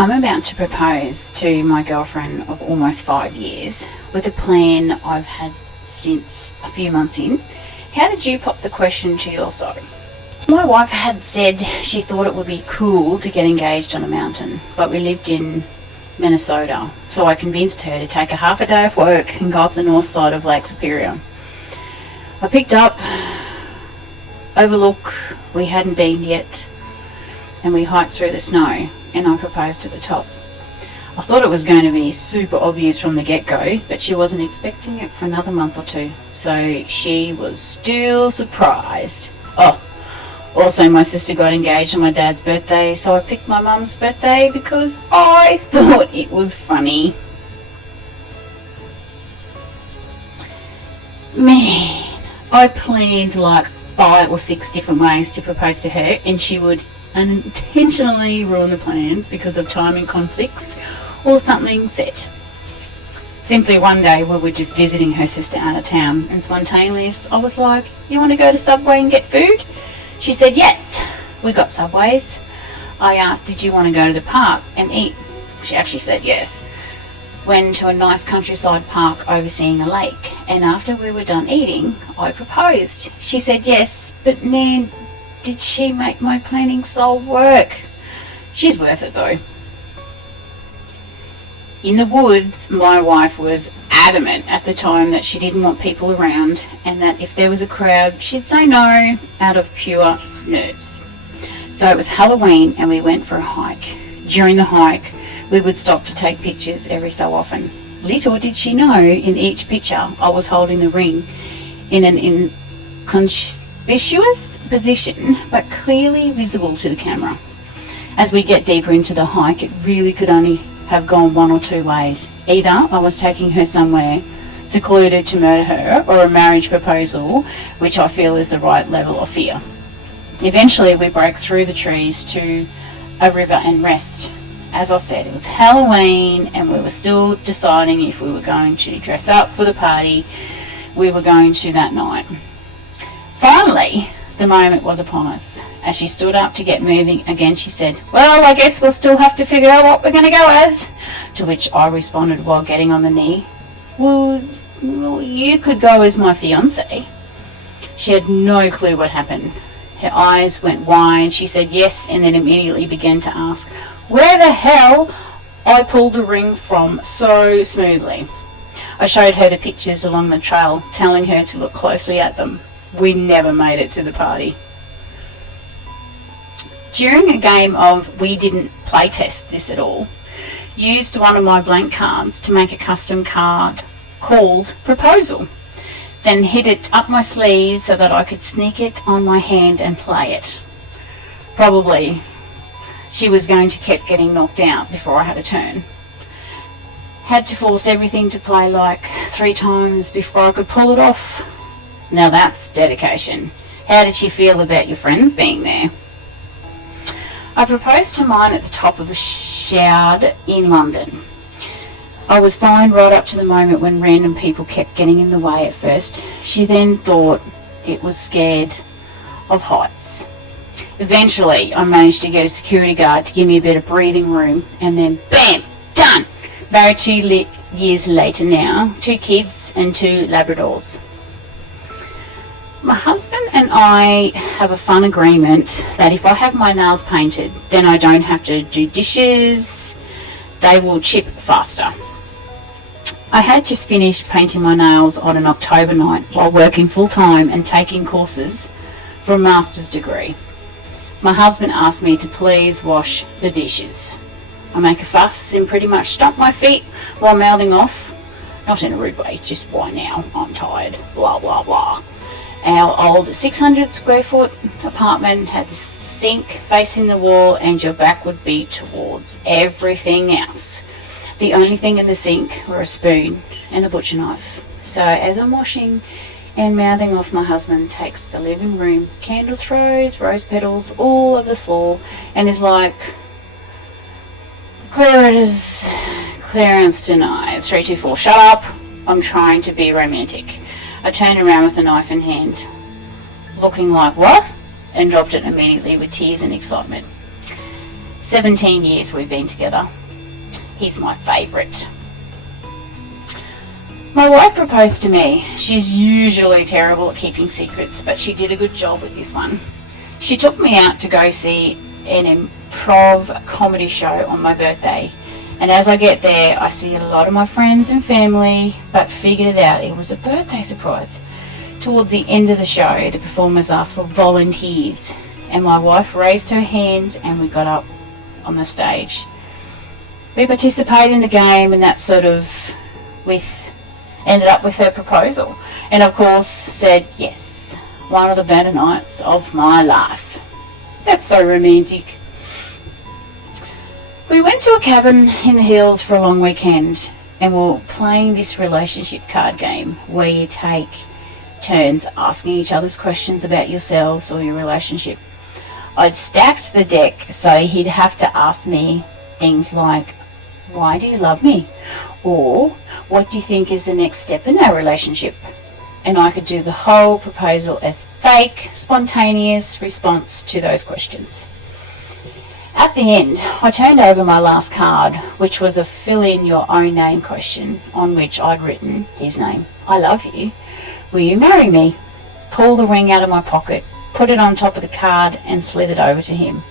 I'm about to propose to my girlfriend of almost 5 years with a plan I've had since a few months in. How did you pop the question to your side? My wife had said she thought it would be cool to get engaged on a mountain, but we lived in Minnesota, so I convinced her to take a half a day off work and go up the north side of Lake Superior. I picked up overlook we hadn't been yet, and we hiked through the snow, and I proposed at the top. I thought it was going to be super obvious from the get-go, but she wasn't expecting it for another month or two, so she was still surprised. Oh, also my sister got engaged on my dad's birthday, so I picked my mum's birthday because I thought it was funny. Man, I planned like 5 or 6 different ways to propose to her, and she would unintentionally ruin the plans because of timing conflicts or something set. Simply one day we were just visiting her sister out of town, and spontaneous I was like, "You want to go to Subway and get food?" She said yes. We got Subways. I asked, "Did you want to go to the park and eat?" She actually said yes. Went to a nice countryside park overseeing a lake, and after we were done eating, I proposed. She said yes, but man, did she make my planning soul work. She's worth it though. In the woods, my wife was adamant at the time that she didn't want people around, and that if there was a crowd, she'd say no out of pure nerves. So it was Halloween and we went for a hike. During the hike, we would stop to take pictures every so often. Little did she know, in each picture I was holding the ring in an inconspicuous position, but clearly visible to the camera. As we get deeper into the hike, it really could only have gone one or two ways. Either I was taking her somewhere secluded to murder her, or a marriage proposal, which I feel is the right level of fear. Eventually we broke through the trees to a river and rest. As I said, it was Halloween and we were still deciding if we were going to dress up for the party we were going to that night. Finally, the moment was upon us. As she stood up to get moving again, she said, "Well, I guess we'll still have to figure out what we're going to go as." To which I responded while getting on the knee, well, you could go as my fiancé." She had no clue what happened. Her eyes went wide. She said yes, and then immediately began to ask where the hell I pulled the ring from so smoothly. I showed her the pictures along the trail, telling her to look closely at them. We never made it to the party. During a game of We Didn't Playtest This at All, used one of my blank cards to make a custom card called Proposal, then hid it up my sleeve so that I could sneak it on my hand and play it. Probably she was going to keep getting knocked out before I had a turn. Had to force everything to play like 3 times before I could pull it off. Now that's dedication. How did she feel about your friends being there? I proposed to mine at the top of the Shard in London. I was fine right up to the moment when random people kept getting in the way at first. She then thought it was scared of heights. Eventually, I managed to get a security guard to give me a bit of breathing room, and then bam, done! Married 2 years later now, 2 kids and 2 Labradors. My husband and I have a fun agreement that if I have my nails painted, then I don't have to do dishes. They will chip faster. I had just finished painting my nails on an October night while working full-time and taking courses for a master's degree. My husband asked me to please wash the dishes. I make a fuss and pretty much stomp my feet while mouthing off, not in a rude way, just why now, I'm tired, blah blah blah. Our old 600 square foot apartment had the sink facing the wall, and your back would be towards everything else. The only thing in the sink were a spoon and a butcher knife. So as I'm washing and mouthing off, my husband takes the living room, candle throws, rose petals all over the floor, and is like, "Clearance denied. 3, 2, 4, shut up. I'm trying to be romantic." I turned around with a knife in hand, looking like, "What?" and dropped it immediately with tears and excitement. 17 years we've been together. He's my favourite. My wife proposed to me. She's usually terrible at keeping secrets, but she did a good job with this one. She took me out to go see an improv comedy show on my birthday. And as I get there, I see a lot of my friends and family, but figured it out. It was a birthday surprise. Towards the end of the show, the performers asked for volunteers, and my wife raised her hand and we got up on the stage. We participated in the game, and that sort of ended up with her proposal, and of course said yes. One of the better nights of my life. That's so romantic. We went to a cabin in the hills for a long weekend, and we were playing this relationship card game where you take turns asking each other's questions about yourselves or your relationship. I'd stacked the deck so he'd have to ask me things like, why do you love me? Or, what do you think is the next step in our relationship? And I could do the whole proposal as fake, spontaneous response to those questions. At the end, I turned over my last card, which was a fill in your own name question, on which I'd written his name. I love you. Will you marry me? Pulled the ring out of my pocket, put it on top of the card and slid it over to him.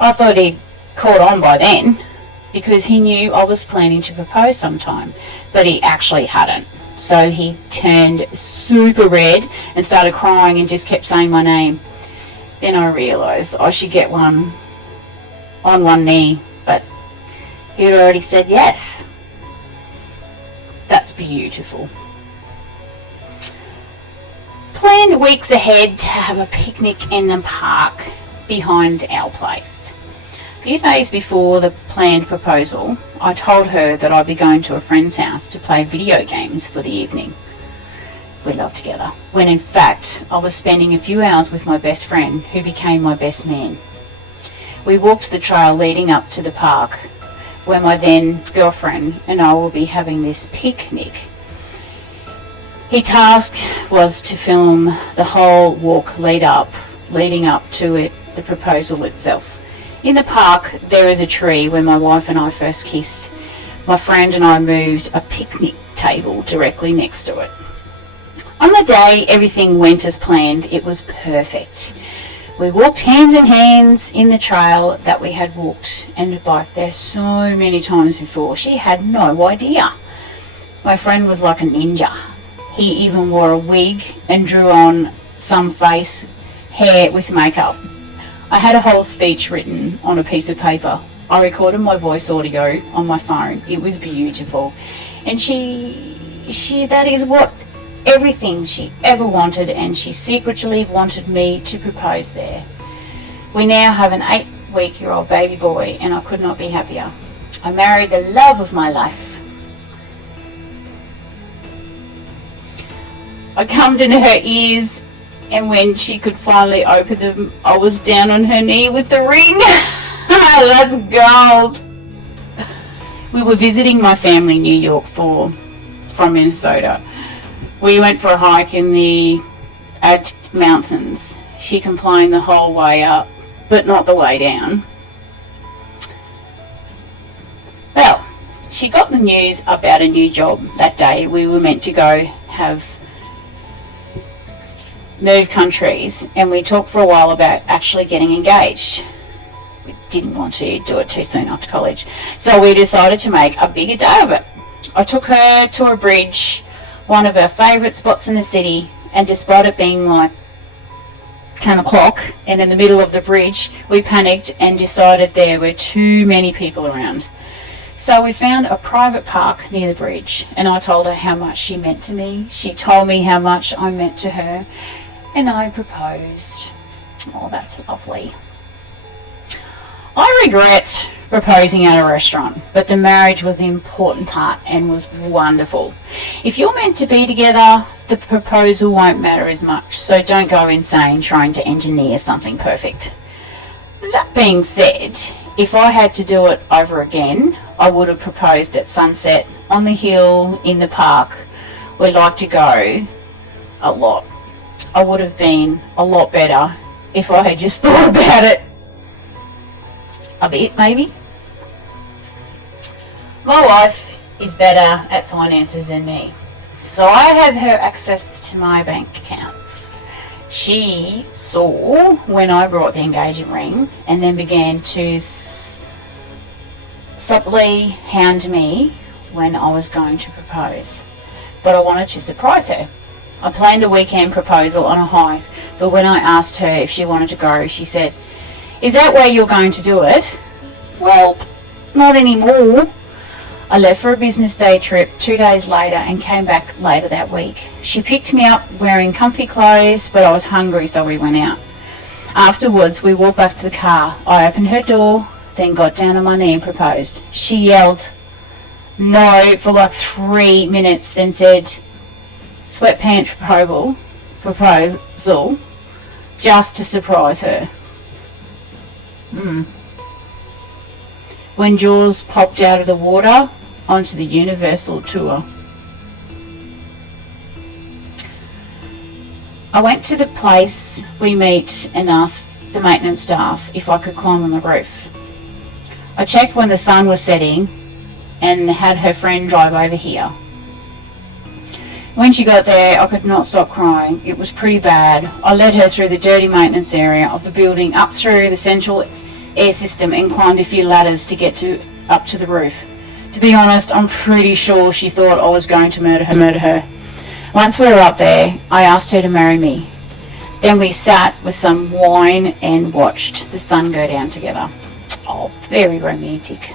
I thought he'd caught on by then, because he knew I was planning to propose sometime, but he actually hadn't. So he turned super red and started crying and just kept saying my name. Then I realised I should get one on one knee, but he'd already said yes. That's beautiful. Planned weeks ahead to have a picnic in the park behind our place. A few days before the planned proposal, I told her that I'd be going to a friend's house to play video games for the evening. We loved together, when in fact I was spending a few hours with my best friend, who became my best man. We walked the trail leading up to the park, where my then girlfriend and I will be having this picnic. His task was to film the whole walk leading up to it, the proposal itself. In the park, there is a tree where my wife and I first kissed. My friend and I moved a picnic table directly next to it. On the day everything went as planned, it was perfect. We walked hands in hands in the trail that we had walked and biked there so many times before. She had no idea. My friend was like a ninja. He even wore a wig and drew on some face hair with makeup. I had a whole speech written on a piece of paper. I recorded my voice audio on my phone. It was beautiful. And she that is what everything she ever wanted, and she secretly wanted me to propose there. We now have an 8-week-old baby boy, and I could not be happier. I married the love of my life. I cummed into her ears, and when she could finally open them, I was down on her knee with the ring. That's gold. We were visiting my family in New York from Minnesota. We went for a hike in the mountains. She complained the whole way up, but not the way down. Well, she got the news about a new job that day. We were meant to go move countries, and we talked for a while about actually getting engaged. We didn't want to do it too soon after college, so we decided to make a bigger day of it. I took her to a bridge, one of her favourite spots in the city, and despite it being like 10 o'clock and in the middle of the bridge, we panicked and decided there were too many people around. So we found a private park near the bridge, and I told her how much she meant to me. She told me how much I meant to her, and I proposed. Oh, that's lovely. I regret proposing at a restaurant, but the marriage was the important part and was wonderful. If you're meant to be together, the proposal won't matter as much, so don't go insane trying to engineer something perfect. That being said, if I had to do it over again, I would have proposed at sunset on the hill in the park. We like to go a lot. I would have been a lot better if I had just thought about it. a bit maybe. My wife is better at finances than me, so I have her access to my bank accounts. She saw when I brought the engagement ring and then began to subtly hound me when I was going to propose, but I wanted to surprise her. I planned a weekend proposal on a hike, but when I asked her if she wanted to go, she said, "Is that where you're going to do it?" Well, not anymore. I left for a business day trip 2 days later and came back later that week. She picked me up wearing comfy clothes, but I was hungry, so we went out. Afterwards, we walked back to the car. I opened her door, then got down on my knee and proposed. She yelled no for like 3 minutes, then said, "Sweatpants proposal," just to surprise her. When Jaws popped out of the water onto the Universal tour. I went to the place we meet and asked the maintenance staff if I could climb on the roof. I checked when the sun was setting and had her friend drive over here. When she got there, I could not stop crying. It was pretty bad. I led her through the dirty maintenance area of the building, up through the central air system, and climbed a few ladders to get up to the roof. To be honest, I'm pretty sure she thought I was going to murder her. Once we were up there, I asked her to marry me. Then we sat with some wine and watched the sun go down together. Oh, very romantic.